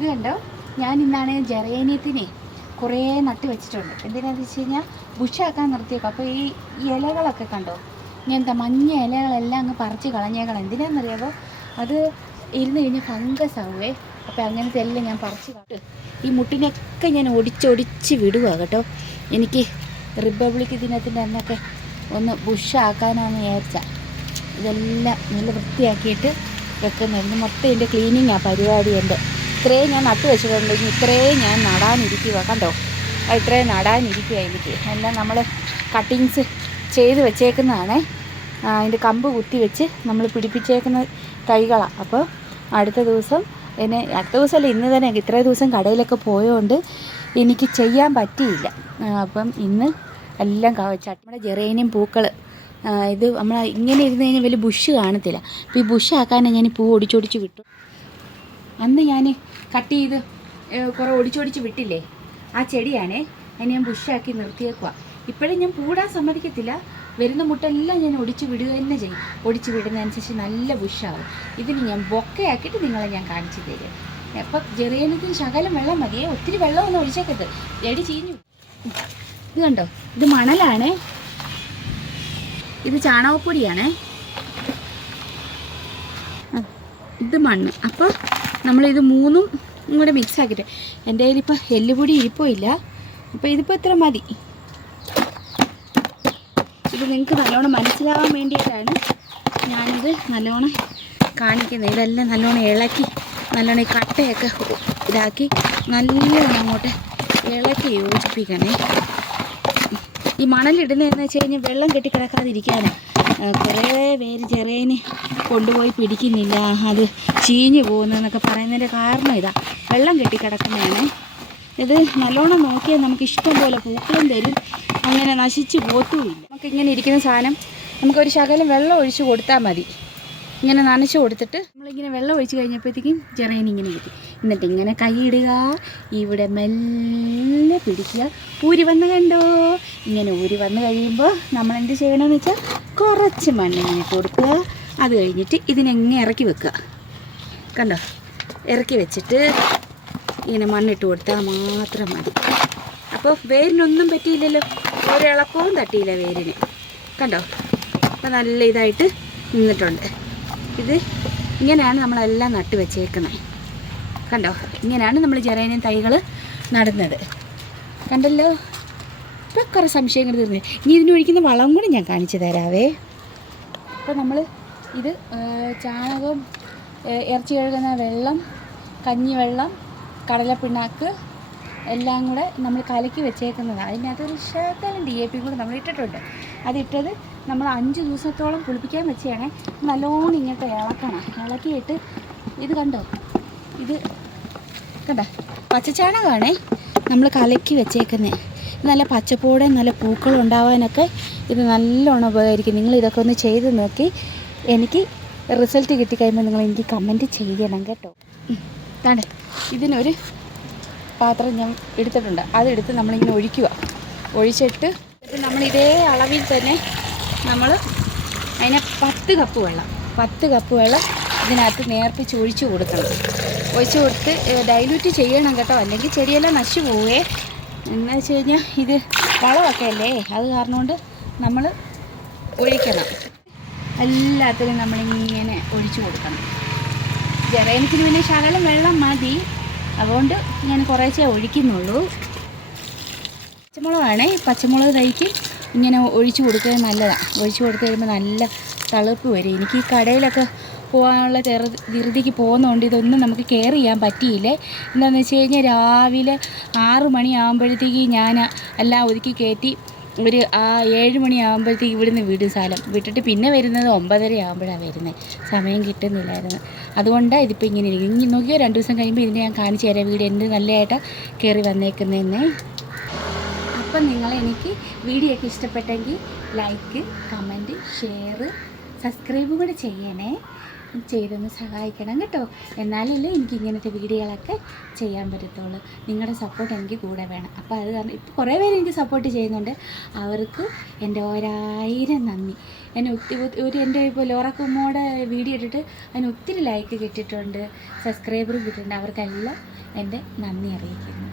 ഇത് കണ്ടോ, ഞാൻ ഇന്നാണ് ജെറേനിയത്തിനെ കുറേ നട്ട് വെച്ചിട്ടുണ്ട്. എന്തിനാണെന്ന് വെച്ച് കഴിഞ്ഞാൽ ബുഷാക്കാൻ നിർത്തിയേക്കും. അപ്പോൾ ഈ ഇലകളൊക്കെ കണ്ടോ, ഇങ്ങനത്തെ മഞ്ഞ ഇലകളെല്ലാം അങ്ങ് പറിച്ച് കളഞ്ഞേക്കണം. എന്തിനാണെന്നറിയാമോ, അത് ഇരുന്ന് കഴിഞ്ഞാൽ ഫംഗസ് ആവുമേ. അപ്പോൾ അങ്ങനത്തെ എല്ലാം ഞാൻ പറിച്ച് കാട്ട്. ഈ മുട്ടിനൊക്കെ ഞാൻ ഒടിച്ചൊടിച്ച് വിടുക കേട്ടോ. എനിക്ക് റിപ്പബ്ലിക് ദിനത്തിൻ്റെ അന്നൊക്കെ ഒന്ന് ബുഷാക്കാനാണ് വിചാരിച്ചാൽ ഇതെല്ലാം നല്ല വൃത്തിയാക്കിയിട്ട് വെക്കുന്നുണ്ട്. മൊത്തം എൻ്റെ ക്ലീനിങ് ആ പരിപാടി. എൻ്റെ ഇത്രയും ഞാൻ നട്ട് വെച്ചിട്ടുണ്ടെങ്കിൽ ഇത്രയും ഞാൻ നടാനിരിക്കുക കണ്ടോ. ഇത്രയും നടാനിരിക്കുക. എനിക്ക് എല്ലാം നമ്മൾ കട്ടിങ്സ് ചെയ്ത് വെച്ചേക്കുന്നതാണ്. അതിൻ്റെ കമ്പ് കുത്തി വെച്ച് നമ്മൾ പിടിപ്പിച്ചേക്കുന്ന തൈകളാണ്. അപ്പോൾ അടുത്ത ദിവസമല്ല, ഇന്ന് തന്നെ ഇത്രയും ദിവസം കടയിലൊക്കെ പോയതുകൊണ്ട് എനിക്ക് ചെയ്യാൻ പറ്റിയില്ല. അപ്പം ഇന്ന് എല്ലാം നമ്മുടെ ജെറേനിയം പൂക്കൾ ഇത് നമ്മൾ ഇങ്ങനെ ഇരുന്ന് കഴിഞ്ഞാൽ വലിയ ബുഷ് കാണത്തില്ല. അപ്പോൾ ഈ ബുഷാക്കാനാണ് ഞാൻ പൂ ഒടിച്ചൊടിച്ച് വിട്ടു. അന്ന് ഞാൻ കട്ട് ചെയ്ത് കുറേ ഒടിച്ചൊടിച്ച് വിട്ടില്ലേ, ആ ചെടിയാണേ. അതിന് ഞാൻ ബുഷാക്കി നിർത്തിയേക്കുക. ഇപ്പോഴും ഞാൻ പൂടാൻ സമ്മതിക്കത്തില്ല. വരുന്ന മുട്ടെല്ലാം ഞാൻ ഒടിച്ച് വിടുക തന്നെ ചെയ്യും. ഒടിച്ച് വിടുന്നതനുസരിച്ച് നല്ല ബുഷാവും. ഇതിന് ഞാൻ ബൊക്കയാക്കിയിട്ട് നിങ്ങളെ ഞാൻ കാണിച്ചു തരും. അപ്പം ജെറേനിയത്തിന് ശകലം വെള്ളം മതിയേ, ഒത്തിരി വെള്ളമൊന്നും ഒഴിച്ചേക്കരുത്, ചെടി ചീഞ്ഞു. ഇത് കണ്ടോ, ഇത് മണലാണേ, ഇത് ചാണകപ്പൊടിയാണേ, ഇത് മണ്ണ്. അപ്പോൾ നമ്മളിത് മൂന്നും കൂടെ മിക്സ് ആക്കിയിട്ട്, എൻ്റെ കയ്യിലിപ്പോൾ എല്ലുപൊടി ഇരിപ്പോ ഇല്ല. അപ്പോൾ ഇതിപ്പോൾ ഇത്ര മതി. ഇത് നിങ്ങൾക്ക് നല്ലോണം മനസ്സിലാവാൻ വേണ്ടിയിട്ടാണ് ഞാനിത് നല്ലോണം കാണിക്കുന്നത്. ഇതെല്ലാം നല്ലോണം ഇളക്കി, നല്ലോണം ഈ കട്ടയൊക്കെ ഇതാക്കി നല്ലോണം അങ്ങോട്ട് ഇളക്കി യോജിപ്പിക്കണേ. ഈ മണലിടുന്നതെന്ന് വെച്ച് കഴിഞ്ഞാൽ വെള്ളം കെട്ടിക്കിടക്കാതിരിക്കാനാണ്. കുറേ പേര് ചെറിയന് കൊണ്ടുപോയി പിടിക്കുന്നില്ല, അത് ചീഞ്ഞു പോകുന്നതെന്നൊക്കെ പറയുന്നതിൻ്റെ കാരണം ഇതാ, വെള്ളം കെട്ടിക്കിടക്കുന്നതാണ്. ഇത് നല്ലോണം നോക്കിയാൽ നമുക്ക് ഇഷ്ടം പോലെ പൂക്കളും തരും, അങ്ങനെ നശിച്ച് പോത്തുമില്ല. നമുക്കിങ്ങനെ ഇരിക്കുന്ന സാധനം നമുക്കൊരു ശകലം വെള്ളം ഒഴിച്ച് കൊടുത്താൽ മതി. ഇങ്ങനെ നനച്ച് കൊടുത്തിട്ട് നമ്മളിങ്ങനെ വെള്ളം ഒഴിച്ച് കഴിഞ്ഞപ്പോഴത്തേക്കും ചെറിയന് ഇങ്ങനെ കിട്ടി. എന്നിട്ട് ഇങ്ങനെ കൈയിടുക, ഇവിടെ മെല്ലെ പിടിക്കുക. ഊരി വന്ന് കണ്ടോ, ഇങ്ങനെ ഊരി വന്ന് കഴിയുമ്പോൾ നമ്മൾ എന്ത് ചെയ്യണമെന്ന് വെച്ചാൽ കുറച്ച് മണ്ണിങ്ങനെ ഇട്ട് കൊടുക്കുക. അത് കഴിഞ്ഞിട്ട് ഇതിനെങ്ങനെ ഇറക്കി വെക്കുക. കണ്ടോ, ഇറക്കി വെച്ചിട്ട് ഇങ്ങനെ മണ്ണിട്ട് കൊടുത്താൽ മാത്രം മതി. അപ്പോൾ വേരിനൊന്നും പറ്റിയില്ലല്ലോ, ഒരിളക്കവും തട്ടിയില്ല വേരിന്. കണ്ടോ, അപ്പോൾ നല്ല ഇതായിട്ട് നിന്നിട്ടുണ്ട്. ഇത് ഇങ്ങനെയാണ് നമ്മളെല്ലാം നട്ട് വെച്ചേക്കുന്നത്. കണ്ടോ, ഇങ്ങനെയാണ് നമ്മൾ ജെറേനിയം തൈകൾ നടുന്നത്. കണ്ടല്ലോ, ഇപ്പോൾ കുറേ സംശയങ്ങൾ തീർന്നു. ഇനി ഇതിന് ഒഴിക്കുന്ന വളം കൂടി ഞാൻ കാണിച്ചു തരാവേ. അപ്പോൾ നമ്മൾ ഇത് ചാണകം, ഇറച്ചി കഴുകുന്ന വെള്ളം, കഞ്ഞിവെള്ളം, കടലപ്പിണ്ണാക്ക് എല്ലാം കൂടെ നമ്മൾ കലക്കി വെച്ചേക്കുന്നതാണ്. അതിനകത്തൊരു ശകലം DAP കൂടെ നമ്മൾ ഇട്ടിട്ടുണ്ട്. അതിട്ടത് നമ്മൾ 5 ദിവസത്തോളം കുളിപ്പിക്കാൻ വെച്ചാണ്. നല്ലോണം ഇങ്ങോട്ട് ഇളക്കണം. ഇളക്കിയിട്ട് ഇത് കണ്ടോ, ഇത് കണ്ടോ, പച്ചച്ചാണകമാണേ നമ്മൾ കലക്കി വെച്ചേക്കുന്നത്. നല്ല പച്ചപ്പോടെ നല്ല പൂക്കൾ ഉണ്ടാവാനൊക്കെ ഇത് നല്ലോണം ഉപകരിക്കും. നിങ്ങൾ ഇതൊക്കെ ഒന്ന് ചെയ്ത് നോക്കി എനിക്ക് റിസൾട്ട് കിട്ടിക്കഴിയുമ്പോൾ നിങ്ങൾ എനിക്ക് കമൻറ്റ് ചെയ്യണം കേട്ടോ. ഇതാണ്, ഇതിനൊരു പാത്രം ഞാൻ എടുത്തിട്ടുണ്ട്. അതെടുത്ത് നമ്മളിങ്ങനെ ഒഴിച്ചിട്ട് നമ്മൾ ഇതേ അളവിൽ തന്നെ നമ്മൾ അതിനെ 10 കപ്പ് വെള്ളം ഇതിനകത്ത് നേർപ്പിച്ച് ഒഴിച്ച് കൊടുക്കണം. ഒഴിച്ച് കൊടുത്ത് ഡൈല്യൂട്ട് ചെയ്യണം കേട്ടോ, അല്ലെങ്കിൽ ചെടിയെല്ലാം നശിച്ചു പോവേ. എന്ന് വെച്ച് കഴിഞ്ഞാൽ ഇത് വളമൊക്കെ അല്ലേ, അത് കാരണം കൊണ്ട് നമ്മൾ ഒഴിക്കണം. എല്ലാത്തിനും നമ്മളിങ്ങനെ ഒഴിച്ച് കൊടുക്കണം. ജെറേനിയത്തിന് പിന്നെ ശകലം വെള്ളം മതി, അതുകൊണ്ട് ഞാൻ കുറേശ്ശേ ഒഴിക്കുന്നുള്ളൂ. പച്ചമുളകാണേ, പച്ചമുളക് തൈക്ക് ഇങ്ങനെ ഒഴിച്ച് കൊടുക്കുന്നത് നല്ലതാണ്. ഒഴിച്ച് കൊടുത്ത് കഴിയുമ്പോൾ നല്ല തളുപ്പ് വരും. എനിക്ക് ഈ കടയിലൊക്കെ പോകാനുള്ള ധൃതിക്ക് പോകുന്നതുകൊണ്ട് ഇതൊന്നും നമുക്ക് കെയർ ചെയ്യാൻ പറ്റിയില്ലേ. എന്താണെന്ന് വെച്ച് കഴിഞ്ഞാൽ രാവിലെ 6 മണിയാകുമ്പോഴത്തേക്ക് ഞാൻ എല്ലാം ഒതുക്കി കയറ്റി ഒരു 7 മണിയാകുമ്പോഴത്തേക്ക് ഇവിടുന്ന് വിടും. സ്ഥലം വിട്ടിട്ട് പിന്നെ വരുന്നത് 9:30 ആകുമ്പോഴാണ് വരുന്നത്. സമയം കിട്ടുന്നില്ലായിരുന്നു. അതുകൊണ്ടാണ് ഇതിപ്പോൾ ഇങ്ങനെ ഇരിക്കും. ഇനി നോക്കിയോ 2 ദിവസം കഴിയുമ്പോൾ ഇതിനെ ഞാൻ കാണിച്ചു തരാം വീഡിയോ എന്ത് നല്ലതായിട്ടാണ് കയറി വന്നേക്കുന്നതെന്ന്. അപ്പം എനിക്ക് വീഡിയോ ഒക്കെ ഇഷ്ടപ്പെട്ടെങ്കിൽ ലൈക്ക്, കമൻറ്റ്, ഷെയർ, സബ്സ്ക്രൈബ് കൂടെ ചെയ്യണേ. ചെയ്തൊന്ന് സഹായിക്കണം കേട്ടോ. എന്നാലല്ലേ എനിക്ക് ഇങ്ങനത്തെ വീഡിയോകളൊക്കെ ചെയ്യാൻ പറ്റത്തുള്ളൂ. നിങ്ങളുടെ സപ്പോർട്ട് എനിക്ക് കൂടെ വേണം. അപ്പോൾ അത് കാരണം ഇപ്പോൾ കുറേ പേര് എനിക്ക് സപ്പോർട്ട് ചെയ്യുന്നുണ്ട്. അവർക്ക് എൻ്റെ 1000 നന്ദി. എന്നെ എൻ്റെ ഇപ്പോൾ ലോറക്കുമ്മോടെ വീഡിയോ ഇട്ടിട്ട് അതിന് ഒത്തിരി ലൈക്ക് കിട്ടിയിട്ടുണ്ട്, സബ്സ്ക്രൈബറും കിട്ടിയിട്ടുണ്ട്. അവർക്കെല്ലാം എൻ്റെ നന്ദി അറിയിക്കുന്നു.